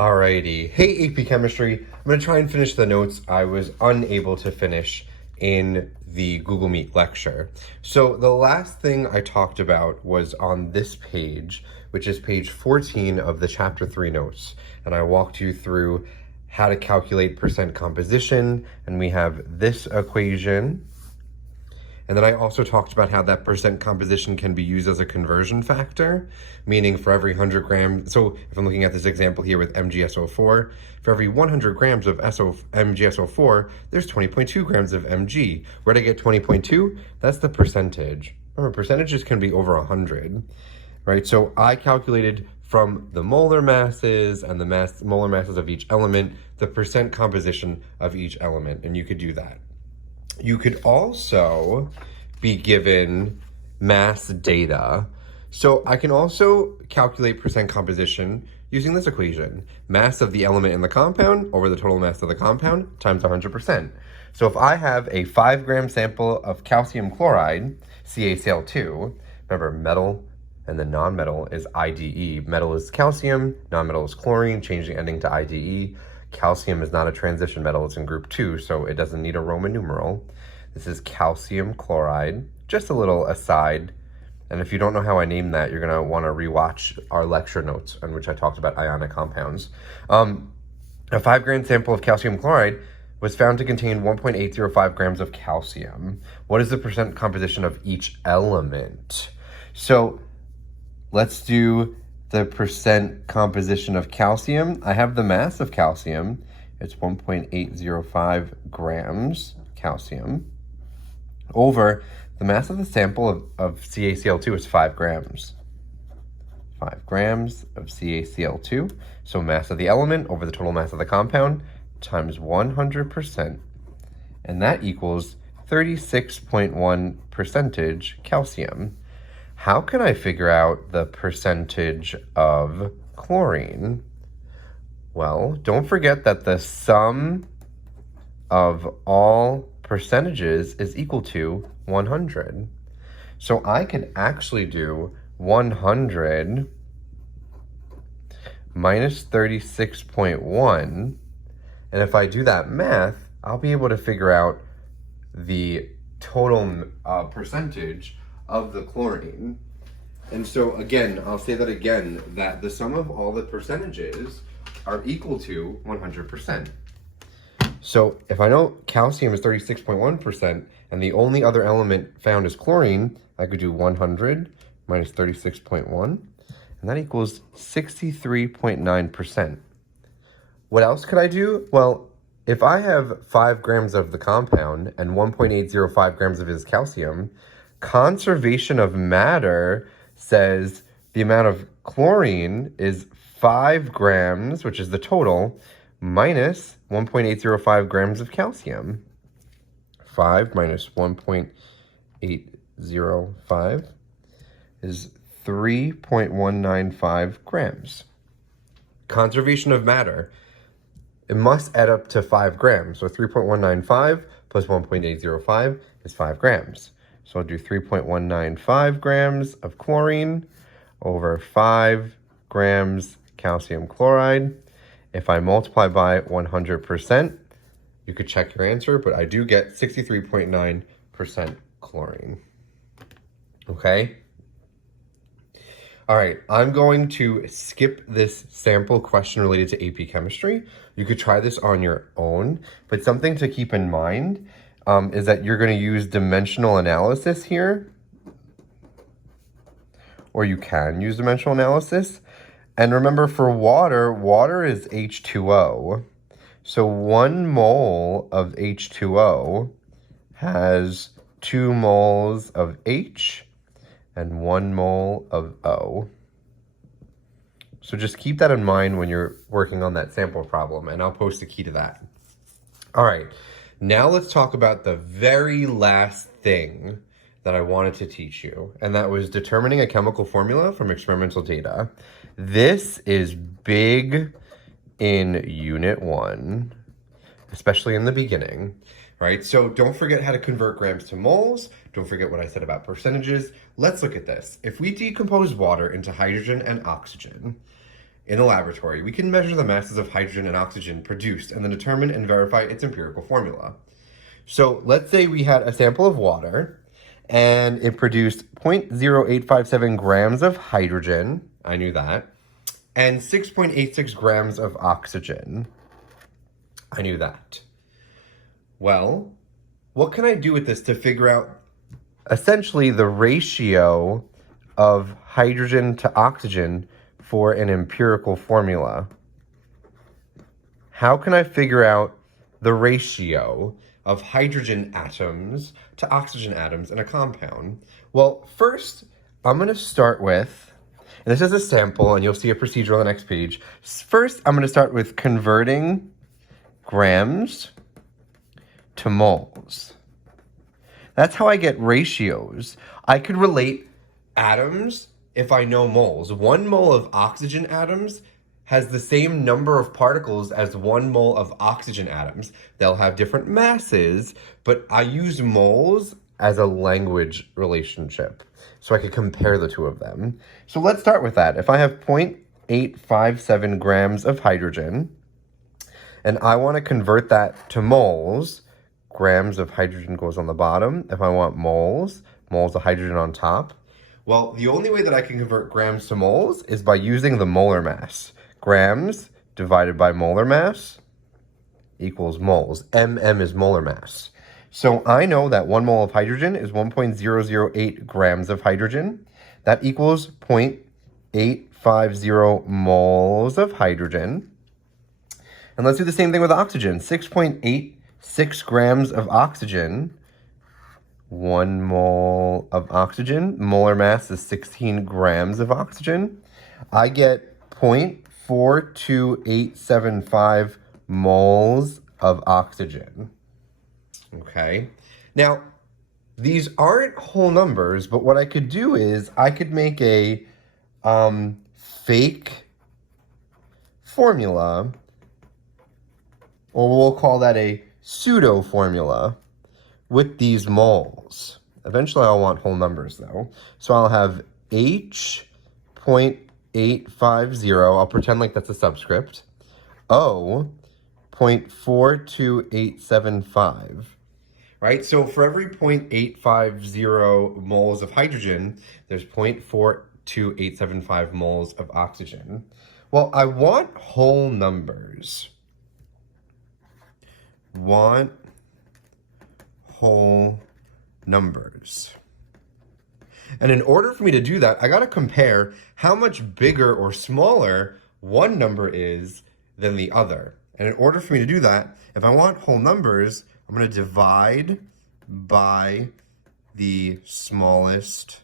Alrighty. Hey, AP Chemistry. I'm going to try and finish the notes I was unable to finish in the Google Meet lecture. So the last thing I talked about was on this page, which is page 14 of the chapter 3 notes. And I walked you through how to calculate percent composition, and we have this equation. And then I also talked about how that percent composition can be used as a conversion factor, meaning for every 100 grams, so if I'm looking at this example here with MgSO4, for every 100 grams of MgSO4, there's 20.2 grams of Mg. Where'd I get 20.2? That's the percentage. Remember, percentages can be over 100, right? So I calculated from the molar masses and the molar masses of each element, the percent composition of each element, and you could do that. You could also be given mass data. So I can also calculate percent composition using this equation. Mass of the element in the compound over the total mass of the compound times 100%. So if I have a 5-gram sample of calcium chloride, CaCl2, remember metal and the non-metal is IDE. Metal is calcium, non-metal is chlorine, changing ending to IDE. Calcium is not a transition metal, it's in group 2, so it doesn't need a Roman numeral. This is calcium chloride. Just a little aside, and if you don't know how I named that, you're gonna wanna rewatch our lecture notes in which I talked about ionic compounds. A 5-gram sample of calcium chloride was found to contain 1.805 grams of calcium. What is the percent composition of each element? So let's do the percent composition of calcium. I have the mass of calcium. It's 1.805 grams calcium over the mass of the sample of CaCl2 is 5 grams. 5 grams of CaCl2. So mass of the element over the total mass of the compound times 100%. And that equals 36.1% calcium. How can I figure out the percentage of chlorine? Well, don't forget that the sum of all percentages is equal to 100. So I can actually do 100 minus 36.1. And if I do that math, I'll be able to figure out the total percentage of the chlorine. And so again, I'll say that again, that the sum of all the percentages are equal to 100%. So if I know calcium is 36.1% and the only other element found is chlorine, I could do 100 minus 36.1, and that equals 63.9%. What else could I do? Well, if I have 5 grams of the compound and 1.805 grams of his calcium, conservation of matter says the amount of chlorine is 5 grams, which is the total, minus 1.805 grams of calcium. 5 minus 1.805 is 3.195 grams. Conservation of matter, it must add up to 5 grams. So 3.195 plus 1.805 is 5 grams. So I'll do 3.195 grams of chlorine over 5 grams calcium chloride. If I multiply by 100%, you could check your answer, but I do get 63.9% chlorine. Okay? All right, I'm going to skip this sample question related to AP Chemistry. You could try this on your own, but something to keep in mind is that you're going to use dimensional analysis here, or you can use dimensional analysis. And remember, for water is H2O. So 1 mole of H2O has 2 moles of H and 1 mole of O. So just keep that in mind when you're working on that sample problem, and I'll post a key to that. All right. Now let's talk about the very last thing that I wanted to teach you, and that was determining a chemical formula from experimental data. This is big in Unit 1, especially in the beginning, right? So don't forget how to convert grams to moles. Don't forget what I said about percentages. Let's look at this. If we decompose water into hydrogen and oxygen, in the laboratory, we can measure the masses of hydrogen and oxygen produced and then determine and verify its empirical formula. So let's say we had a sample of water and it produced 0.0857 grams of hydrogen, I knew that, and 6.86 grams of oxygen. I knew that. Well, what can I do with this to figure out essentially the ratio of hydrogen to oxygen for an empirical formula? How can I figure out the ratio of hydrogen atoms to oxygen atoms in a compound? Well, first, I'm going to start with, and this is a sample, and you'll see a procedure on the next page. First, I'm going to start with converting grams to moles. That's how I get ratios. I could relate atoms if I know moles. 1 mole of oxygen atoms has the same number of particles as 1 mole of oxygen atoms. They'll have different masses, but I use moles as a language relationship, so I could compare the two of them. So let's start with that. If I have 0.857 grams of hydrogen, and I want to convert that to moles, grams of hydrogen goes on the bottom. If I want moles, moles of hydrogen on top. Well, the only way that I can convert grams to moles is by using the molar mass. Grams divided by molar mass equals moles. MM is molar mass. So I know that 1 mole of hydrogen is 1.008 grams of hydrogen. That equals 0.850 moles of hydrogen. And let's do the same thing with oxygen. 6.86 grams of oxygen. 1 mole of oxygen. Molar mass is 16 grams of oxygen. I get 0.42875 moles of oxygen. Okay. Now, these aren't whole numbers, but what I could do is I could make a fake formula, or we'll call that a pseudo formula, with these moles. Eventually I'll want whole numbers though. So I'll have H.850, I'll pretend like that's a subscript, O 0.42875, right? So for every 0.850 moles of hydrogen, there's 0.42875 moles of oxygen. Well, I want whole numbers. Want whole numbers. And in order for me to do that, I got to compare how much bigger or smaller one number is than the other. And in order for me to do that, if I want whole numbers, I'm going to divide by the smallest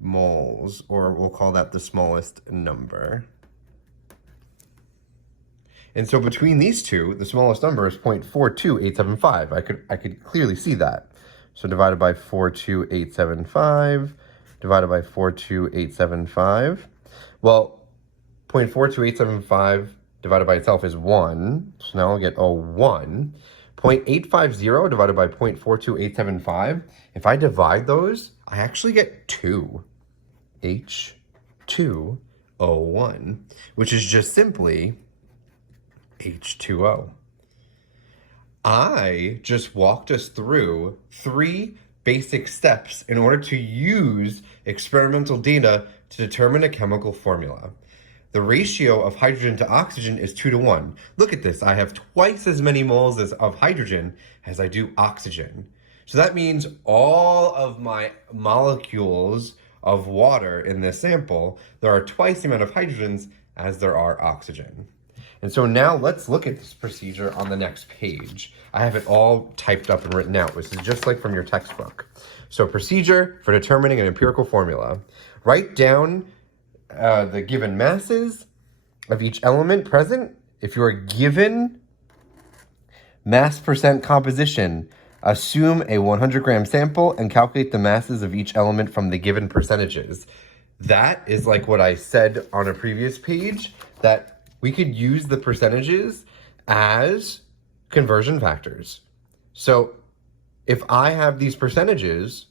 moles, or we'll call that the smallest number. And so between these two, the smallest number is 0.42875. I could clearly see that. So divided by 42875, divided by 42875. Well, 0.42875 divided by itself is 1. So now I'll get 1. 0.850 divided by 0.42875. If I divide those, I actually get 2. H2O1, which is just simply H2O. I just walked us through 3 basic steps in order to use experimental data to determine a chemical formula. The ratio of hydrogen to oxygen is 2 to 1. Look at this, I have twice as many moles of hydrogen as I do oxygen. So that means all of my molecules of water in this sample, there are twice the amount of hydrogens as there are oxygen. And so now let's look at this procedure on the next page. I have it all typed up and written out. This is just like from your textbook. So procedure for determining an empirical formula. Write down the given masses of each element present. If you are given mass percent composition, assume a 100-gram sample and calculate the masses of each element from the given percentages. That is like what I said on a previous page, that we could use the percentages as conversion factors. So if I have these percentages,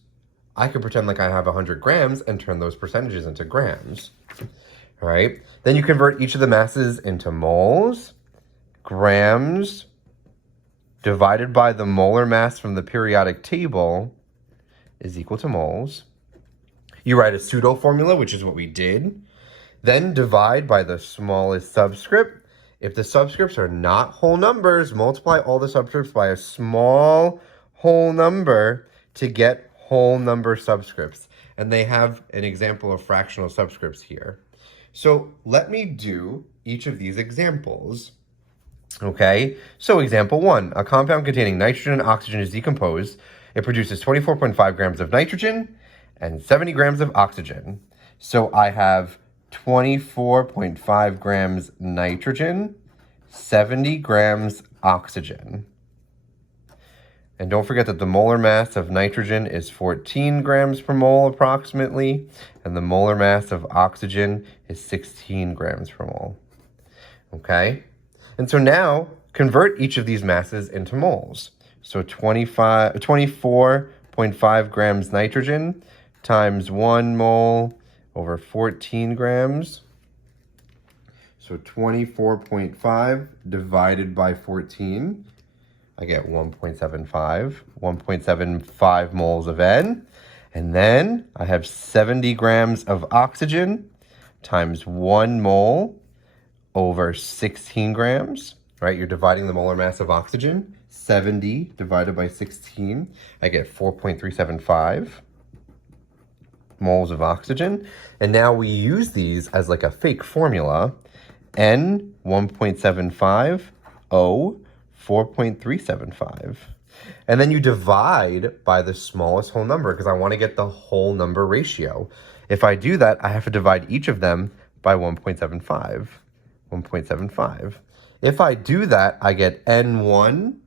I could pretend like I have 100 grams and turn those percentages into grams. All right. Then you convert each of the masses into moles. Grams divided by the molar mass from the periodic table is equal to moles. You write a pseudo formula, which is what we did. Then divide by the smallest subscript. If the subscripts are not whole numbers, multiply all the subscripts by a small whole number to get whole number subscripts. And they have an example of fractional subscripts here. So let me do each of these examples. Okay, so example 1, a compound containing nitrogen and oxygen is decomposed. It produces 24.5 grams of nitrogen and 70 grams of oxygen. So I have 24.5 grams nitrogen, 70 grams oxygen. And don't forget that the molar mass of nitrogen is 14 grams per mole approximately, and the molar mass of oxygen is 16 grams per mole. Okay? And so now convert each of these masses into moles. So 24.5 grams nitrogen times 1 mole over 14 grams. So 24.5 divided by 14, I get 1.75 moles of N. And then I have 70 grams of oxygen times 1 mole over 16 grams, right? You're dividing the molar mass of oxygen. 70 divided by 16, I get 4.375 moles of oxygen. And now we use these as like a fake formula. N 1.75, O 4.375. And then you divide by the smallest whole number because I want to get the whole number ratio. If I do that, I have to divide each of them by 1.75. 1.75. If I do that, I get N1,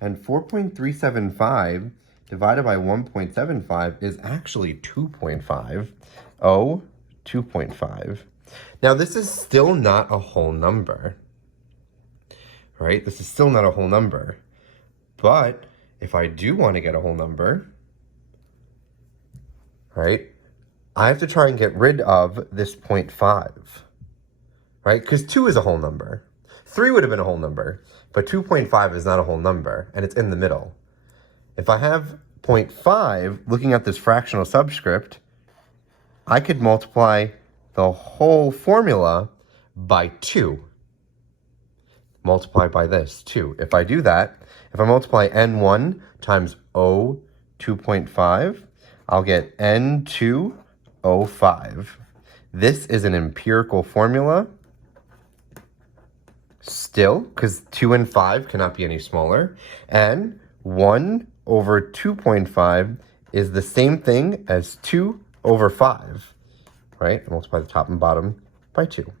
and 4.375 divided by 1.75 is actually 2.5. Oh, 2.5. Now this is still not a whole number, right? This is still not a whole number. But if I do want to get a whole number, right, I have to try and get rid of this 0.5. Right? Because 2 is a whole number. 3 would have been a whole number, but 2.5 is not a whole number, and it's in the middle. If I have 0.5, looking at this fractional subscript, I could multiply the whole formula by 2. Multiply by this, 2. If I do that, if I multiply N1 times O 2.5, I'll get N2O5. This is an empirical formula. Still, because 2 and 5 cannot be any smaller. And 1 over 2.5 is the same thing as 2 over 5. Right? I multiply the top and bottom by 2.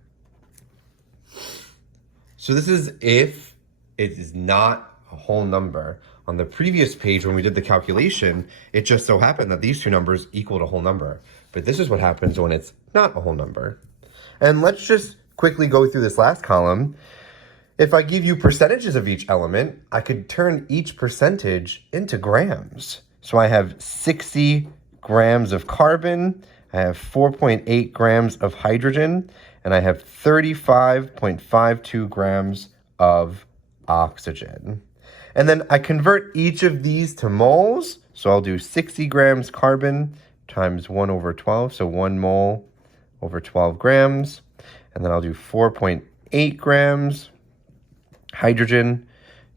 So this is if it is not a whole number. On the previous page when we did the calculation, it just so happened that these two numbers equaled a whole number. But this is what happens when it's not a whole number. And let's just quickly go through this last column. If I give you percentages of each element, I could turn each percentage into grams. So I have 60 grams of carbon, I have 4.8 grams of hydrogen, and I have 35.52 grams of oxygen. And then I convert each of these to moles. So I'll do 60 grams carbon times 1 over 12, so 1 mole over 12 grams. And then I'll do 4.8 grams hydrogen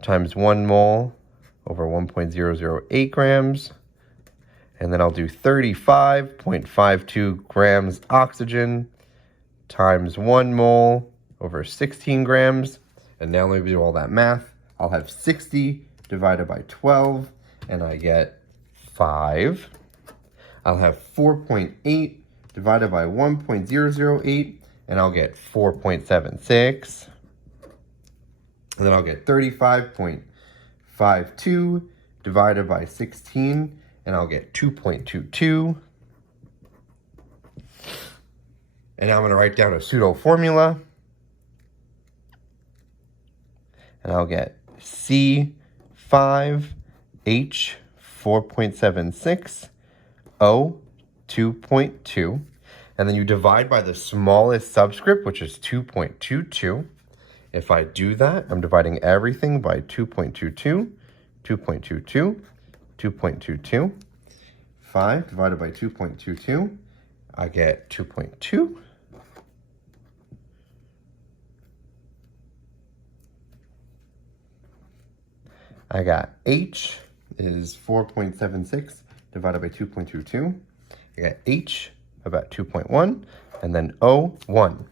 times 1 mole over 1.008 grams. And then I'll do 35.52 grams oxygen times 1 mole over 16 grams. And now let me do all that math. I'll have 60 divided by 12, and I get 5. I'll have 4.8 divided by 1.008, and I'll get 4.76. And then I'll get 35.52 divided by 16, and I'll get 2.22. And now I'm going to write down a pseudo formula. And I'll get C5H 4.76 O 2.2. and then you divide by the smallest subscript, which is 2.22. If I do that, I'm dividing everything by 2.22, 2.22, 2.22. 5 divided by 2.22, I get 2.2. I got H is 4.76 divided by 2.22. I got H about 2.1, and then O, 1.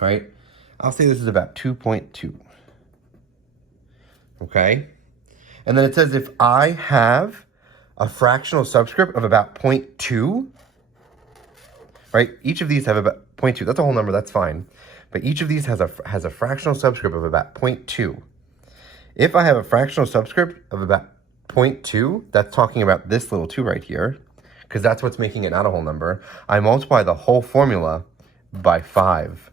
All right, I'll say this is about 2.2. Okay, and then it says if I have a fractional subscript of about 0.2, right? Each of these have about 0.2. That's a whole number, that's fine. But each of these has a fractional subscript of about 0.2. If I have a fractional subscript of about 0.2, that's talking about this little 2 right here, because that's what's making it not a whole number. I multiply the whole formula by 5.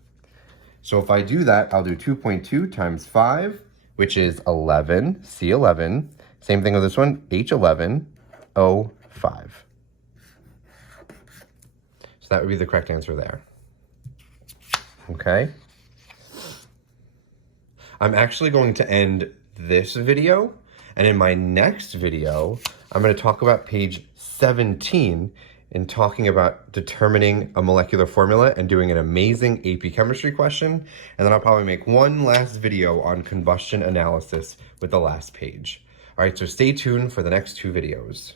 So if I do that, I'll do 2.2 times 5, which is 11, C11. Same thing with this one, H11, O5. So that would be the correct answer there. Okay. I'm actually going to end this video, and in my next video, I'm going to talk about page 17 in talking about determining a molecular formula and doing an amazing AP chemistry question. And then I'll probably make one last video on combustion analysis with the last page. All right, so stay tuned for the next 2 videos.